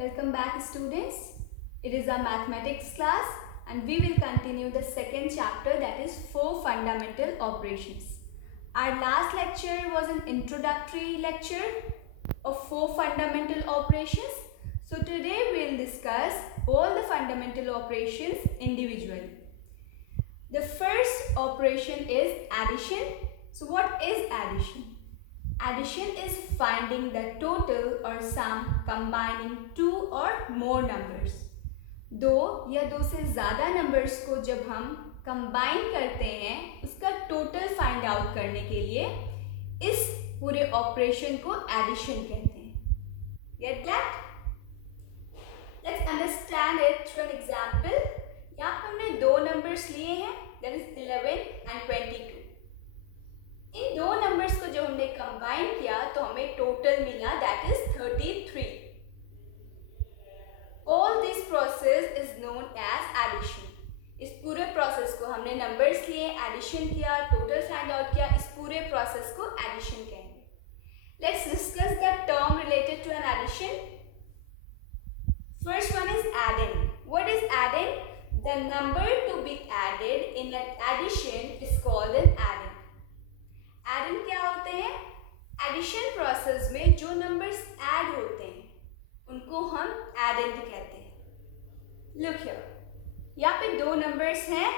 Welcome back, students. It is our mathematics class and we will continue the second chapter, that is 4 fundamental operations. Our last lecture was an introductory lecture of 4 fundamental operations. So today we will discuss all the fundamental operations individually. The first operation is addition. So what is addition? Addition is finding the total or sum combining two or more numbers. दो या दो से ज़्यादा numbers को जब हम combine करते हैं उसका टोटल फाइंड आउट करने के लिए इस पूरे ऑपरेशन को एडिशन कहते हैं. Get that? Let's understand it through an example. यहाँ पर हमने दो नंबर्स लिए हैं, that is 11 and 22. इन दो नंबर्स को जब हमने कंबाइन किया तो हमें टोटल मिला, that is 33. All this process is known as addition. इस पूरे प्रोसेस को हमने नंबर्स लिए, एडिशन किया, टोटल फाइंड आउट किया, इस पूरे प्रोसेस को एडिशन कहेंगे. Let's discuss the term related to an addition. First one is addend. What is addend? The number to be added in an addition is called an addend. Addend क्या होते हैं? Addition process में जो numbers add होते हैं उनको हम addend कहते हैं. लुक हियर, यहाँ पे दो नंबर्स हैं,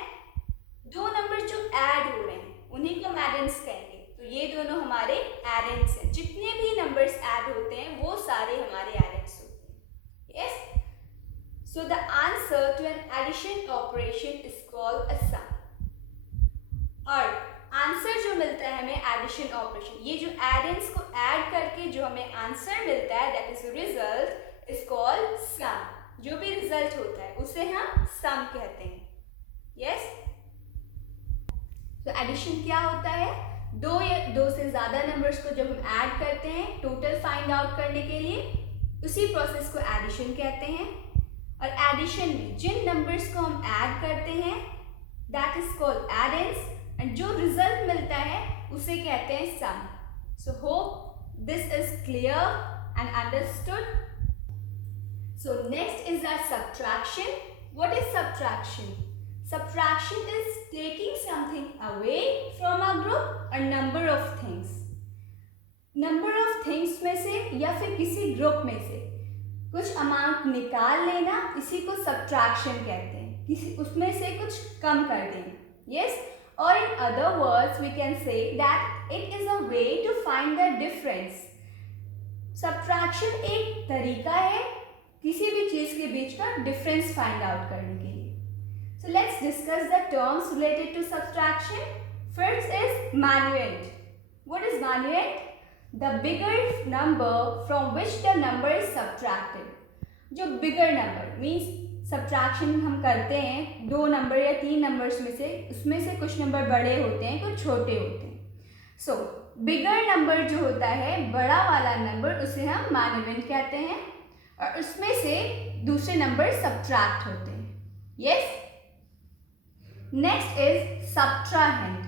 दो नंबर्स जो ऐड हो रहे हैं उन्हीं को हम एडेंड्स कहेंगे. तो ये दोनों हमारे एडेंड्स हैं. जितने भी नंबर्स ऐड होते हैं वो सारे हमारे एडेंड्स होते हैं. Yes, so the answer to an addition operation is called a sum. और आंसर जो मिलता है हमें एडिशन ऑपरेशन, ये जो एडेंड्स को ऐड करके जो हमें आंसर मिलता है, that is result is called sum. जो भी रिजल्ट होता है उसे हम सम कहते हैं. यस, तो एडिशन क्या होता है? दो या दो से ज्यादा नंबर्स को जब हम ऐड करते हैं टोटल फाइंड आउट करने के लिए, उसी प्रोसेस को एडिशन कहते हैं. और एडिशन में जिन नंबर्स को हम ऐड करते हैं that is called addends, and जो रिजल्ट मिलता है उसे कहते हैं sum. So hope this is clear and understood. So next is our subtraction. What is subtraction? Subtraction is taking something away from a group और number of things. Number of things में से या फिर किसी ग्रुप में से कुछ amount निकाल लेना, इसी को सब्ट्रैक्शन कहते हैं. किसी उसमें से कुछ कम कर देना. Yes, or in other words we can say that it is a way to find the difference. Subtraction एक तरीका है किसी भी चीज के बीच का डिफरेंस फाइंड आउट करने के लिए. So let's discuss the terms related to subtraction. First is minuend. What is minuend? The bigger number from which the number is subtracted. जो bigger number means सब्ट्रैक्शन हम करते हैं दो नंबर या तीन नंबर्स में से, उसमें से कुछ नंबर बड़े होते हैं कुछ छोटे होते हैं. सो बिगर नंबर जो होता है, बड़ा वाला नंबर, उसे हम मैन्युएंट कहते हैं और उसमें से दूसरे नंबर सब्ट्रैक्ट होते हैं. Yes, next is subtrahend.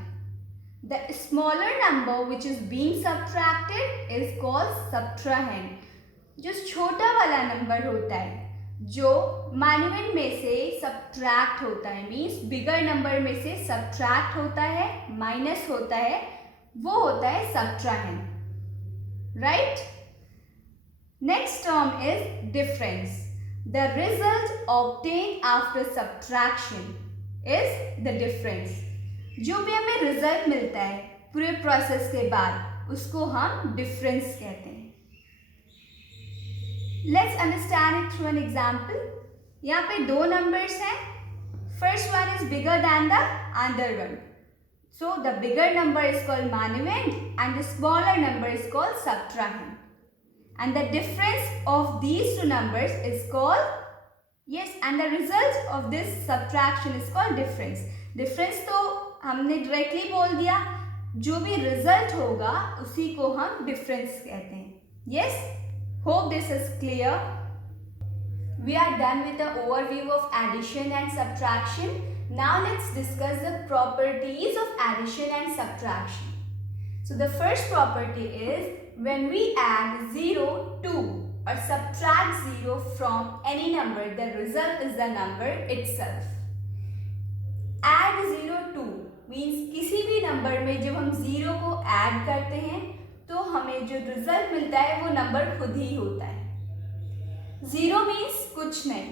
The smaller number which is being subtracted is called subtrahend. जो छोटा वाला नंबर होता है जो मैन्युएंट में से सब्ट्रैक्ट होता है, मीन्स बिगर नंबर में से सब्ट्रैक्ट होता है, माइनस होता है, वो होता है subtrahend. Right. Next term is difference. The result obtained after subtraction is the difference. जो भी हमें रिजल्ट मिलता है पूरे प्रोसेस के बाद उसको हम डिफरेंस कहते हैं. Let's understand it through an example. यहाँ पे दो नंबर्स हैं. First one is bigger than the other one. So the bigger number is called minuend and the smaller number is called subtrahend. And the difference of these two numbers is called, yes, and the result of this subtraction is called difference. Difference तो हमने directly बोल दिया, जो भी result होगा उसी को हम difference कहते हैं. Yes. Hope this is clear. We are done with the overview of addition and subtraction. Now let's discuss the properties of addition and subtraction. So the first property is when we add 0 to or subtract 0 from any number, the result is the number itself. Add 0 to means किसी भी number में जब हम 0 को add करते हैं तो हमें जो रिजल्ट मिलता है वो नंबर खुद ही होता है. 0 मीन्स कुछ नहीं,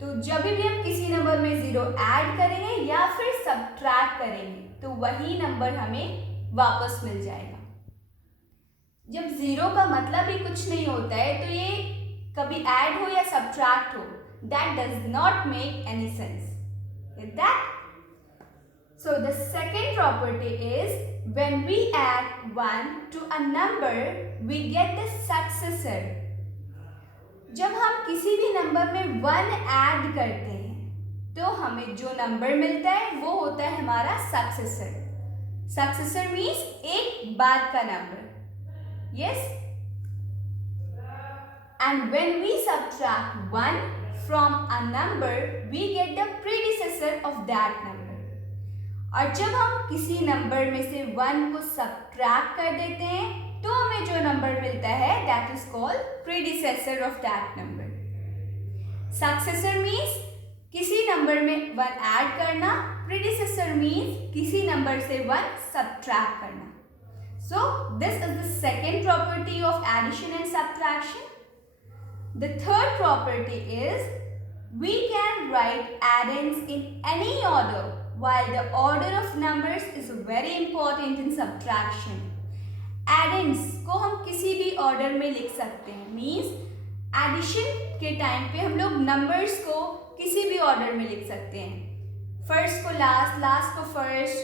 तो जब भी हम किसी नंबर में 0 ऐड करेंगे या फिर सब्ट्रैक्ट करेंगे तो वही नंबर हमें वापस मिल जाएगा. जब 0 का मतलब ही कुछ नहीं होता है तो ये कभी ऐड हो या सब्ट्रैक्ट हो, that does not make any sense. Is that? So the second property is when we add 1 to a number, we get the successor. जब हम किसी भी नंबर में 1 ऐड करते हैं तो हमें जो नंबर मिलता है वो होता है हमारा सक्सेसर. सक्सेसर मीन्स एक बाद का number. Yes? And when we subtract 1 from a number, we get the predecessor of that number. और जब हम किसी नंबर में से 1 को सब्ट्रैक्ट कर देते हैं तो हमें जो नंबर मिलता है that is called predecessor of that number. Successor means किसी नंबर में 1 ऐड करना, प्रीडिसेसर मीन्स किसी नंबर से 1 सब्ट्रैक्ट करना. So this is the second property of addition and subtraction. The third property is we can write addends in any order, while the order of numbers is very important in subtraction. Addends को हम किसी भी order में लिख सकते हैं. Means addition के time पे हम लोग नंबर्स को किसी भी ऑर्डर में लिख सकते हैं. फर्स्ट को लास्ट, लास्ट को फर्स्ट,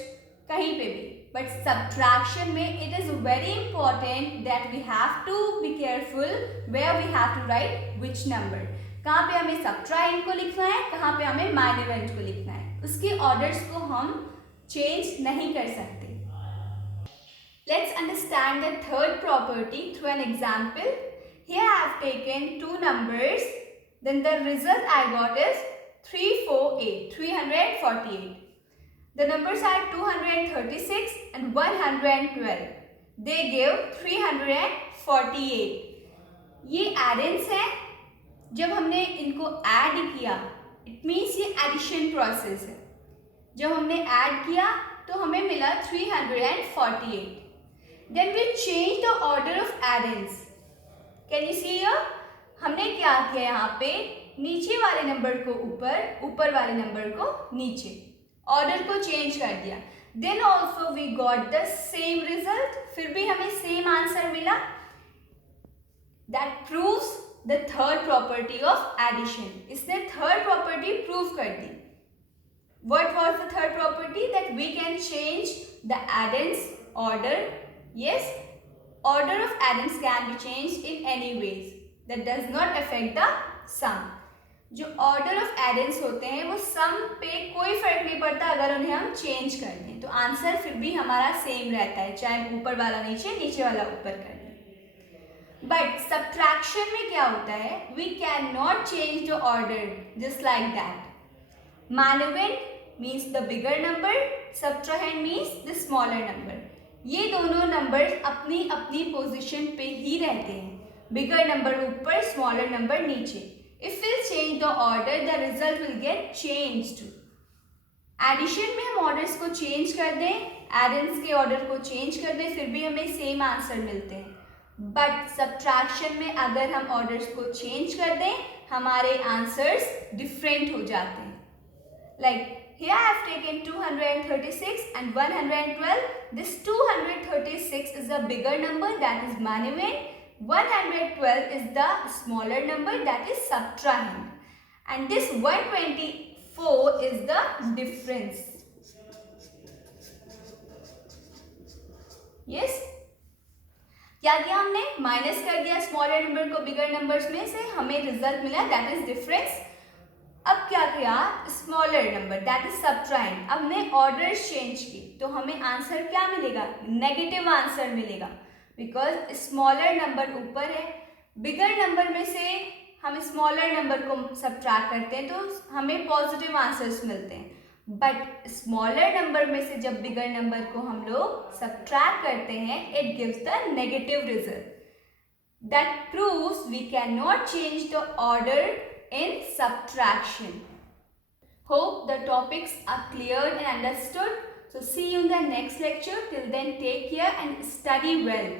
कहीं पे भी. बट सब्ट्रैक्शन में it is very important that we have to be careful where we have to write which number. कहाँ पे हमें सब्ट्राइंड को लिखना है, कहाँ पे हमें माइन्यूएंट को लिखना है. उसके ऑर्डर्स को हम चेंज नहीं कर सकते. Let's understand the third property through an example. Here I have taken two numbers. Then the result I got is 348, 348. The numbers are 236 and 112. They give 348. ये एडेंस है. जब हमने इनको ऐड किया, इट मीन्स ये एडिशन प्रोसेस है. जब हमने ऐड किया तो हमें मिला 348. Then we change the order of addends. Can you see here? हमने क्या किया यहाँ पे, नीचे वाले नंबर को ऊपर, ऊपर वाले नंबर को नीचे, ऑर्डर को चेंज कर दिया. Then also we got the same result. फिर भी हमें सेम आंसर मिला. That proves the third property of addition. इसने थर्ड प्रॉपर्टी प्रूव कर दी. What was the third property? That we can change the addends order. Yes, order of addends can be changed in any ways. That does not affect the sum. जो order of addends होते हैं वो sum पे कोई फर्क नहीं पड़ता अगर उन्हें हम चेंज कर दें, तो आंसर फिर भी हमारा सेम रहता है, चाहे ऊपर वाला नीचे, नीचे वाला ऊपर कर दें. बट सब्ट्रैक्शन में क्या होता है, we cannot change the order just like that. Manuent means the bigger number, subtrahend means the smaller number. ये दोनों नंबर अपनी अपनी पोजीशन पे ही रहते हैं. बिगर नंबर ऊपर, स्मॉलर नंबर नीचे. If will change the order, the result will get changed. Addition में हम ऑर्डर्स को चेंज कर दें, एडेंस के ऑर्डर को चेंज कर दें, फिर भी हमें सेम आंसर मिलते हैं. बट सब्ट्रैक्शन में अगर हम ऑर्डर्स को चेंज कर दें, हमारे आंसर्स डिफरेंट हो जाते हैं. Like here I have taken 236 and 112. This 236 is a bigger number, that is manuent. 112 is the smaller number, that is subtrahend. And this 124 is the difference. Yes? क्या किया हमने? माइनस कर दिया स्मॉलर नंबर को बिगर numbers में से, हमें result मिला दैट इज डिफरेंस. अब क्या किया, स्मॉलर नंबर दैट इज सब्ट्राइंड. अब हमने ऑर्डर्स चेंज की तो हमें आंसर क्या मिलेगा, नेगेटिव आंसर मिलेगा, बिकॉज स्मॉलर नंबर ऊपर है. बिगर नंबर में से हम स्मॉलर नंबर को सब्ट्रैक्ट करते हैं तो हमें पॉजिटिव आंसर्स मिलते हैं. बट स्मॉलर नंबर में से जब बिगर नंबर को हम लोग सब्ट्रैक्ट करते हैं, it gives the negative result. That proves we cannot change the order in subtraction. Hope the topics are clear and understood. So see you in the next lecture. Till then, take care and study well.